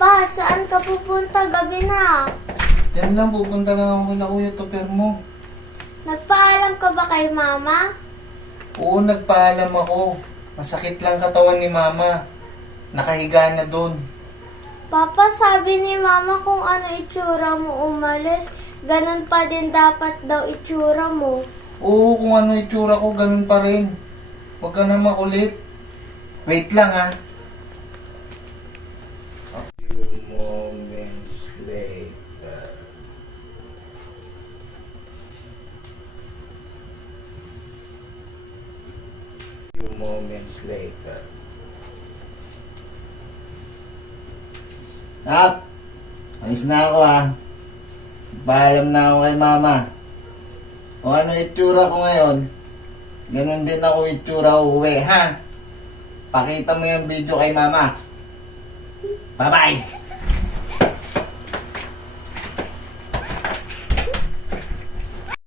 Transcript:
Pa, saan ka pupunta? Gabi na. Diyan lang, pupunta lang ako kila Kuya Topper mo. Nagpaalam ka ba kay Mama? Oo, nagpaalam ako. Masakit lang katawan ni Mama. Nakahiga na doon. Papa, sabi ni Mama kung ano itsura mo umalis, ganun pa din dapat daw itsura mo. Oo, kung ano itsura ko, ganun pa rin. Huwag ka na makulit. Wait lang ha. A few moments later. Few moments later. Nap! Alis na ako ha. Paalam na ako kay Mama. Kung ano itsura ko ngayon, ganun din ako itsura uuwi, ha? Pakita mo yung video kay Mama. Bye-bye!